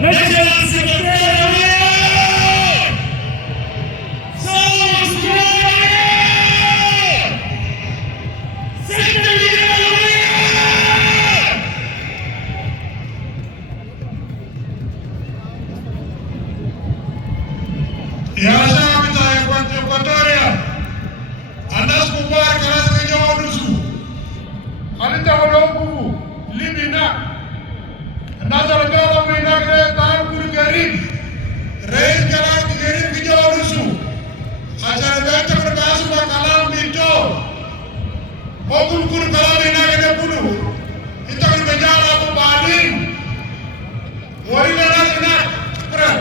National Secretary! South Korea! Secretary! Ya shacbi ta Equatoria, anas kubar kalas kenyawa nusu, alinta walokubu, limina, nazar kala mina kre taan kuri garib, reis kalas garib kenyawa nusu, acara benta berkasu ba kalam minto, okul kuri kalam mina kene punu, kita kuri bejala abu badin, wari nana kena, keren.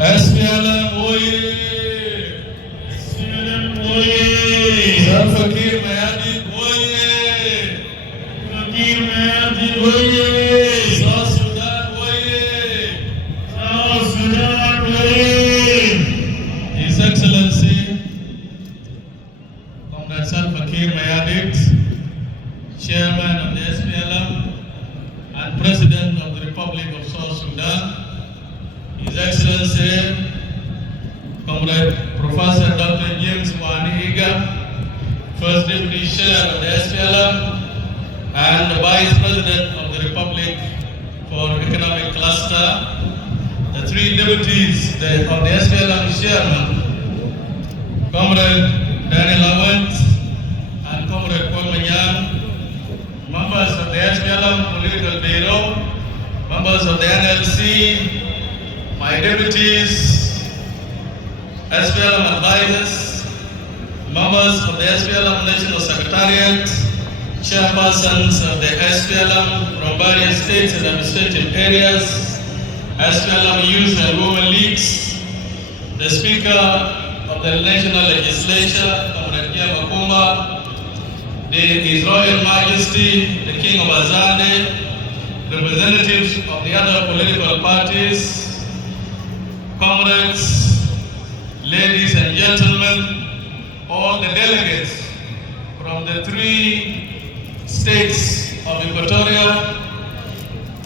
SPLM oye! SPLM oye! Salva Kiir Mayardit oye! Kiir Mayardit oye! South Sudan oye! South Sudan oye! His Excellency, Comrade Salva Kiir Mayardit, Chairman of the SPLM and President of the Republic of South Sudan, His Excellency, Comrade Professor Dr. James Waniga, First Deputy Chair of the SPLM and the Vice President of the Republic for Economic Cluster, the three deputies of the SPLM Chairman, Comrade Daniel Awent and Comrade Paul Manyan, members of the SPLM Political Bureau, members of the NLC, my deputies, SPLM advisors, members of the SPLM National Secretariat, chairpersons of the SPLM from various states and administrative areas, SPLM Youth and Women Leagues, the Speaker of the National Legislature, Comrade Kiir Makuma, His Royal Majesty, the King of Azande, representatives of the other political parties, comrades, ladies and gentlemen, all the delegates from the three states of Equatoria,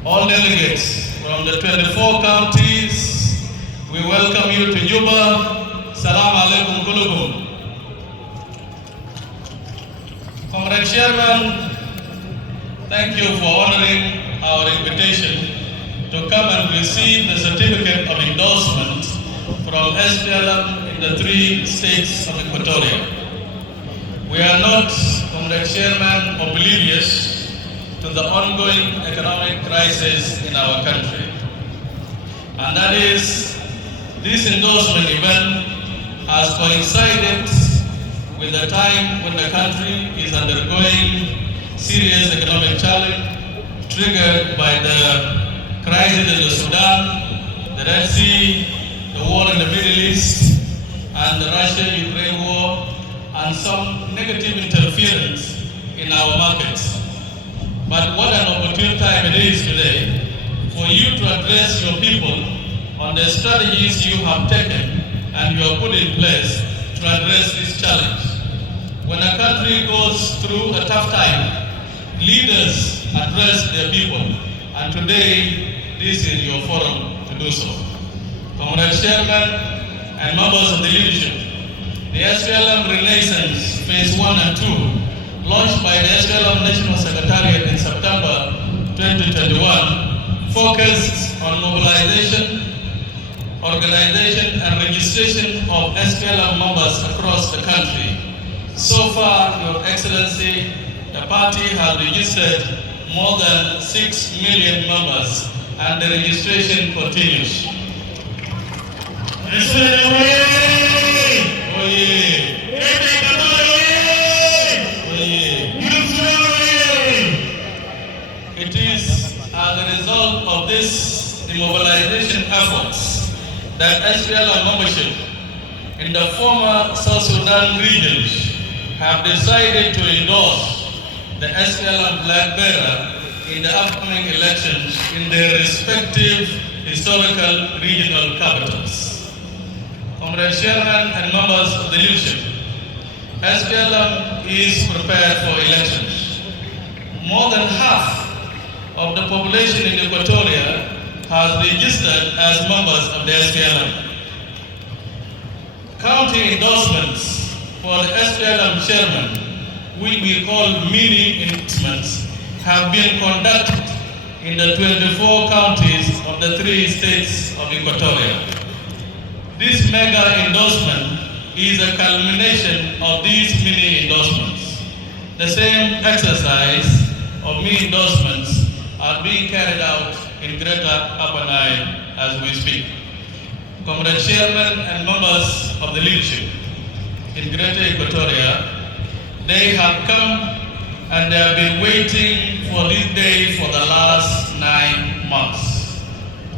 all delegates from the 24 counties, we welcome you to Juba. Salam alaikum kulukum. Comrade Chairman, thank you for honoring our invitation to come and receive the certificate of endorsement from SPLM in the three states of Equatoria. We are not, Comrade Chairman, oblivious to the ongoing economic crisis in our country. And that is, this endorsement event has coincided with the time when the country is undergoing serious economic challenge triggered by the crisis in the Sudan, the Red Sea, the war in the Middle East, and the Russia-Ukraine war, and some negative interference in our markets. But what an opportune time it is today for you to address your people on the strategies you have taken and you have put in place to address this challenge. When a country goes through a tough time, leaders address their people, and today this is your forum to do so. Comrade Chairman and members of the leadership, the SPLM Renaissance Phase 1 and 2, launched by the SPLM National Secretariat in September 2021, focused on mobilization, organization, and registration of SPLM members across the country. So far, Your Excellency, the party has registered more than 6 million members, and the registration continues. It is as a result of this demobilization efforts that SPLM membership in the former South Sudan regions have decided to endorse the SPLM flag bearer in the upcoming elections in their respective historical regional capitals. Comrade Chairman and members of the leadership, SPLM is prepared for elections. More than half of the population in Equatoria has registered as members of the SPLM. County endorsements for the SPLM chairman, which we call mini endorsements, have been conducted in the 24 counties of the 3 states of Equatoria. This mega endorsement is a culmination of these mini endorsements. The same exercise of mini endorsements are being carried out in Greater Upper Nile as we speak. Comrade Chairman and members of the leadership in Greater Equatoria, they have come and they have been waiting for this day for the last 9 months.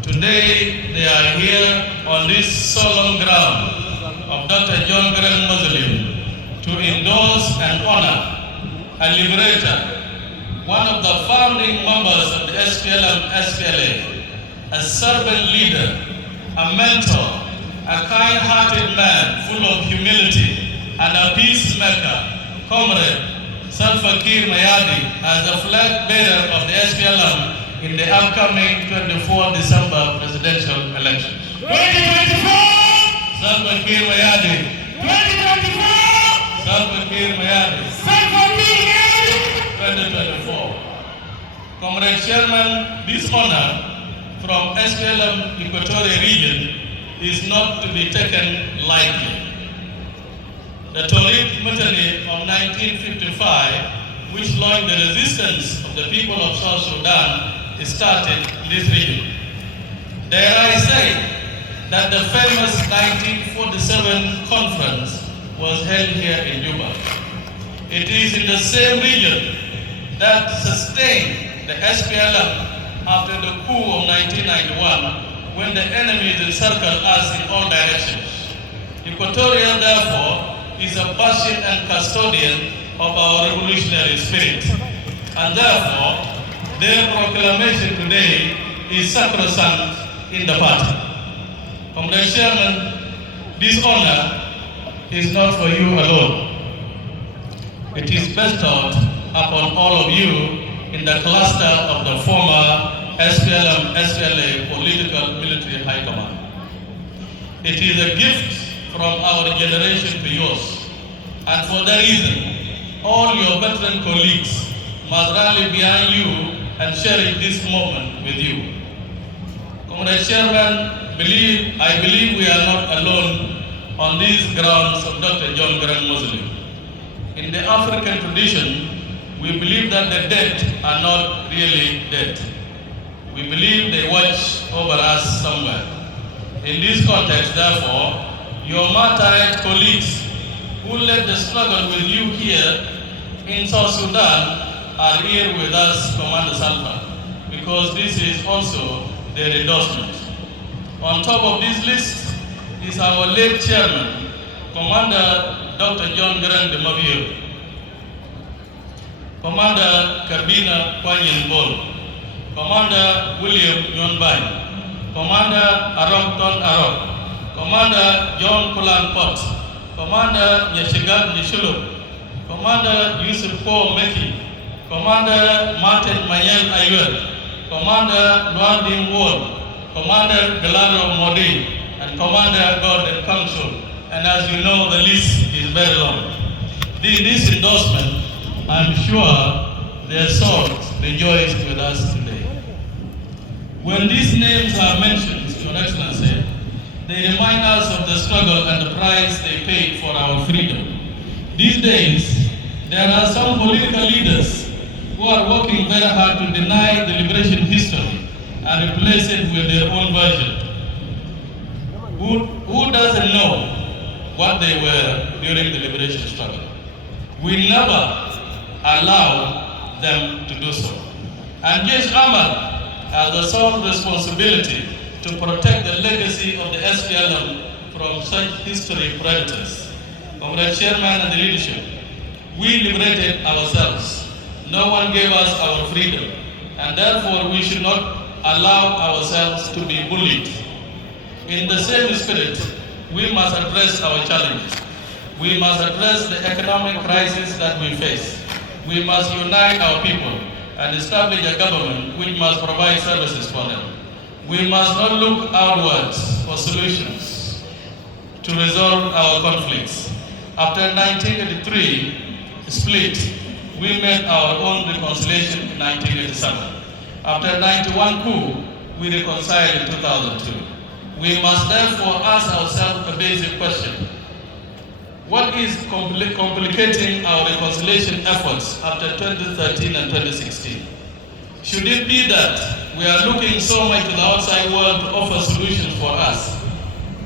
Today, they are here on this solemn ground of Dr. John Grant Mausoleum to endorse and honor a liberator, one of the founding members of the SPLM-SPLA, a servant leader, a mentor, a kind-hearted man full of humility, and a peacemaker, Comrade Salva Kiir Mayardit, as the flag bearer of the SPLM in the upcoming 24 December presidential elections. 2024! Salva Kiir Mayardit. 2024! Salva Kiir Mayardit. Salva Kiir! 2024. Comrade Chairman, this honor from SPLM Equatoria region is not to be taken lightly. The Torit Mutiny of 1955, which launched the resistance of the people of South Sudan, started in this region. Dare I say that the famous 1947 conference was held here in Juba. It is in the same region that sustained the SPLM after the coup of 1991, when the enemies encircled us in all directions. Equatoria, therefore, is a bastion and custodian of our revolutionary spirit. And therefore, their proclamation today is sacrosanct in the party. Comrade Chairman, this honor is not for you alone. It is bestowed upon all of you in the cluster of the former SPLM-SPLA political military high command. It is a gift from our generation to yours. And for that reason, all your veteran colleagues must rally behind you and cherish this moment with you. Comrade Chairman, I believe we are not alone on these grounds of Dr. John Grant Mausoleum. In the African tradition, we believe that the dead are not really dead. We believe they watch over us somewhere. In this context, therefore, your martyred colleagues who led the struggle with you here in South Sudan are here with us, Commander Salva, because this is also their endorsement. On top of this list is our late chairman, Commander Dr. John Grant de Mavio, Commander Kabina Kwanyin Bol, Commander William Yonbai, Commander Arokton Arok, Commander John Kulan Pot, Commander Yeshigat Nishulu, Commander Yusuf Ko Meki, Commander Martin Mayel Ayuel, Commander Luandin Ward, Commander Galaro Modi, and Commander Gordon Council. And as you know, the list is very long. This endorsement, I'm sure their souls rejoiced with us today. When these names are mentioned, Your Excellency, they remind us of the struggle and the price they paid for our freedom. These days, there are some political leaders who are working very hard to deny the liberation history and replace it with their own version. Who doesn't know what they were during the liberation struggle? We never allow them to do so. And Jesh Ahmad has the sole responsibility to protect the legacy of the SPLM from such history predators. Comrade Chairman and the leadership, we liberated ourselves. No one gave us our freedom, and therefore we should not allow ourselves to be bullied. In the same spirit, we must address our challenges. We must address the economic crisis that we face. We must unite our people. and establish a government which must provide services for them. We must not look outwards for solutions to resolve our conflicts. After 1983 split, we made our own reconciliation in 1987. After 91 coup, we reconciled in 2002. We must therefore ask ourselves a basic question. What is complicating our reconciliation efforts after 2013 and 2016? Should it be that we are looking so much to the outside world to offer solutions for us?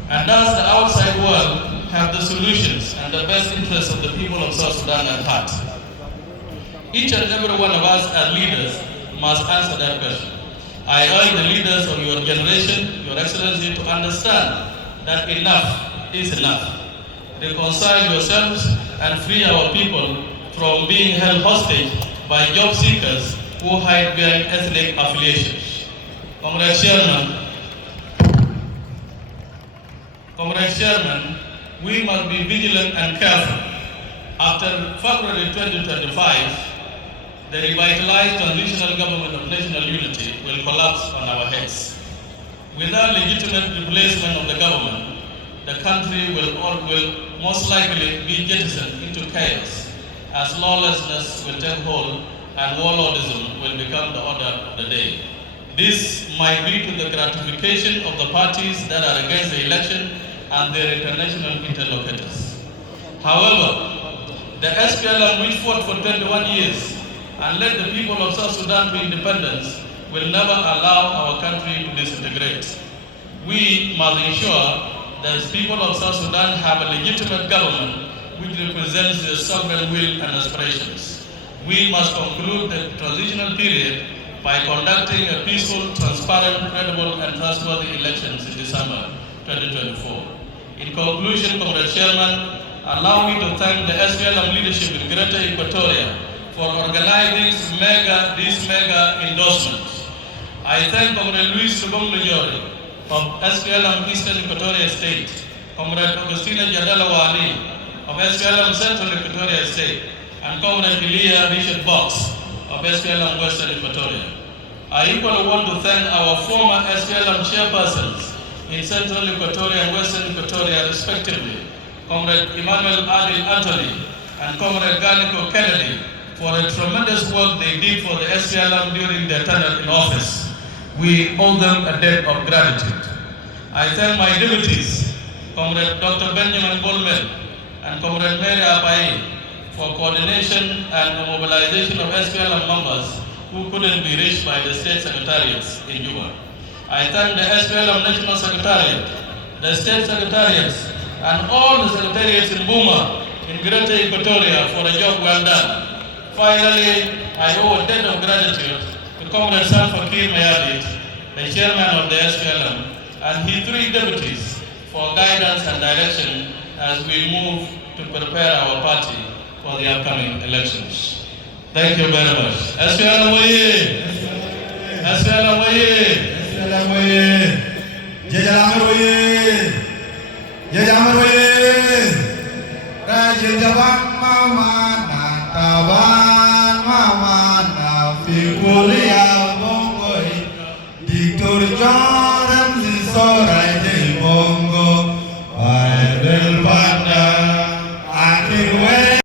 And does the outside world have the solutions and the best interests of the people of South Sudan at heart? Each and every one of us as leaders must answer that question. I urge the leaders of your generation, Your Excellency, to understand that enough is enough. Reconcile yourselves and free our people from being held hostage by job seekers who hide behind ethnic affiliations. Comrade Chairman, we must be vigilant and careful. After February 2025, the revitalized transitional government of national unity will collapse on our heads. Without legitimate replacement of the government, the country will most likely be jettisoned into chaos, as lawlessness will take hold and warlordism will become the order of the day. This might be to the gratification of the parties that are against the election and their international interlocutors. However, the SPLM, which fought for 21 years and led the people of South Sudan to independence, will never allow our country to disintegrate. We must ensure that the people of South Sudan have a legitimate government which represents their sovereign will and aspirations. We must conclude the transitional period by conducting a peaceful, transparent, credible, and trustworthy elections in December 2024. In conclusion, Comrade Chairman, allow me to thank the SPLM leadership in Greater Equatoria for organizing this mega endorsement. I thank Comrade Luis Lubong of SPLM Eastern Equatoria State, Comrade Augustina Jadala Wali of SPLM Central Equatoria State, and Comrade Elia Richard Box of SPLM Western Equatoria. I equally want to thank our former SPLM chairpersons in Central Equatoria and Western Equatoria respectively, Comrade Emmanuel Adil Anthony and Comrade Garnico Kennedy, for the tremendous work they did for the SPLM during their tenure in office. We owe them a debt of gratitude. I thank my deputies, Comrade Dr. Benjamin Bolmel and Comrade Mary Apai, for coordination and the mobilization of SPLM members who couldn't be reached by the state secretariats in Juba. I thank the SPLM National Secretariat, the state secretariats, and all the secretariats in Buma, in Greater Equatoria for a job well done. Finally, I owe a debt of gratitude to Comrade Salva Kiir Mayardit, the chairman of the SPLM, and his 3 deputies for guidance and direction as we move to prepare our party for the upcoming elections. Thank you very much. SPLM Waye! SPLM Waye! SPLM Waye! Jejalamar Waye! Jejalamar Waye! Rajin Japan!